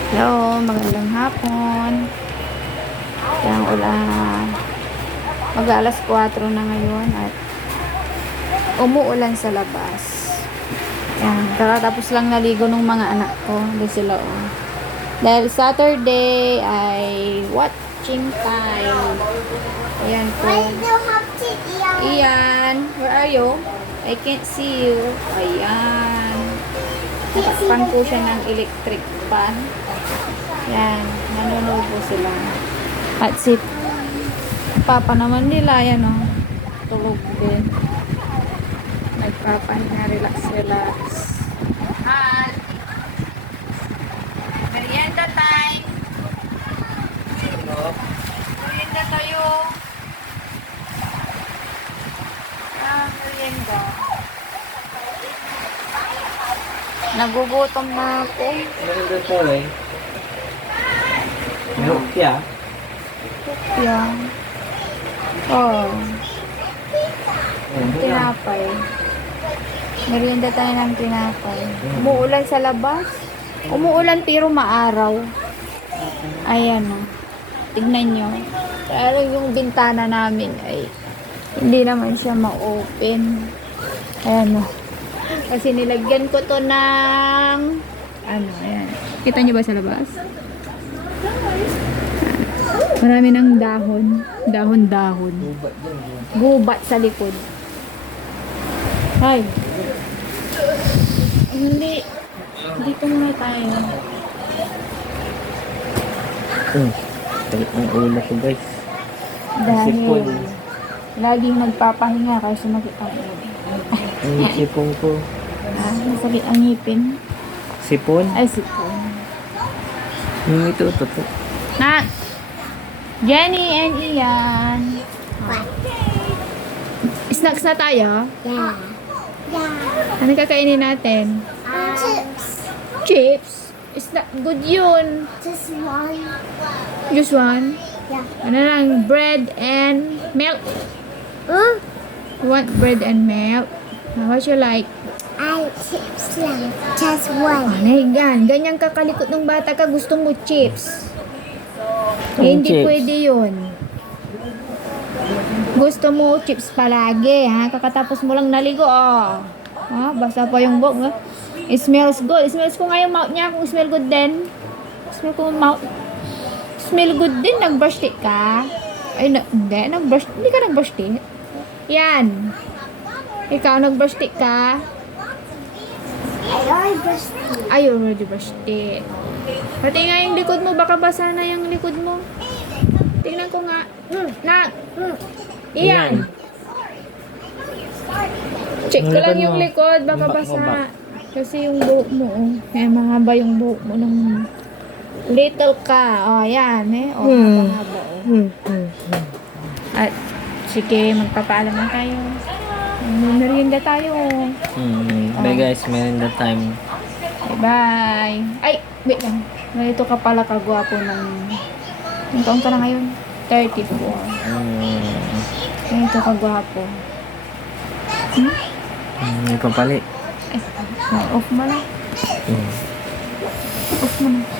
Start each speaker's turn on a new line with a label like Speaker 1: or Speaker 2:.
Speaker 1: Hello, magandang hapon. Yang ulan. Mag-alas 4 na ngayon at umuulan sa labas. Yan, kakatapos lang naligo ng mga anak ko. Doon sila Dahil Saturday ay watching time. Ayan po. Ian, where are you? I can't see you. Ayan. Natakpan po siya ng electric fan. Yan, nanonood po sila. At si Papa naman nila, yan o. Tulog din. Nagpapahinga, relax. At merienda time. Merienda tayo. Merienda. Nagugutom na ako.
Speaker 2: Maganda ito eh. May hukya.
Speaker 1: Yan. Oh. Tinapay. Merienda tayo ng tinapay. Umuulan sa labas. Umuulan pero maaraw. Ayan o. Tignan nyo. Pero yung bintana namin ay hindi naman siya ma-open. Ayan o. Kasi nilagyan ko to ng ayan. Kita nyo ba sa labas? Marami ng dahon. Dahon. Gubat sa likod. Ay. Hindi. Dito muna tayo.
Speaker 2: Talit ng ulo ko guys.
Speaker 1: Dahil laging magpapahinga kasi sumakit ang ulo.
Speaker 2: Ang sipon ko.
Speaker 1: Masakit ang ngipin.
Speaker 2: Sipon?
Speaker 1: Ay, sipon.
Speaker 2: Ito.
Speaker 1: Na! Jenny and Ian. Snacks na tayo?
Speaker 3: Yeah.
Speaker 1: Ano kakainin natin?
Speaker 3: Chips.
Speaker 1: Chips? Is that good yun?
Speaker 3: Just one.
Speaker 1: Just one?
Speaker 3: Yeah.
Speaker 1: Ano lang? Bread and milk?
Speaker 3: Huh?
Speaker 1: You want bread and milk? What you like?
Speaker 3: I chips lang. Just one.
Speaker 1: Ganyan kakalikot ng bata ka, gusto mo chips. Hindi
Speaker 2: chips?
Speaker 1: pwede yun. Gusto mo chips palagi, ha? Kakatapos mo lang naligo, basa pa yung buhok, ha? It smells good. It smells ko nga yung mouth niya, kung smell good din. Smell ko yung mouth. Smell good din, nag-brush teeth ka? Ay, hindi ka nag-brush teeth. Yan. Ikaw, nag-brush teeth ka?
Speaker 3: I already brushed teeth.
Speaker 1: Ay, already brush teeth. Pati nga yung likod mo, baka basa na yung likod mo. Tingnan ko nga. Iyan. Check ko lang yung likod, baka basa. Kasi yung buhok mo, kaya mahaba yung buhok mo ng little ka. Yan, haba-haba, At, sige, magpapaalam na tayo. Merienda tayo.
Speaker 2: Bye guys, merienda time.
Speaker 1: Bye. Ay, wait lang. Ganito ka pala kagwapo ng... Yung taon ka na ngayon? 34. Ganito kagwapo.
Speaker 2: May pampali.
Speaker 1: Off mo na. Off mo na.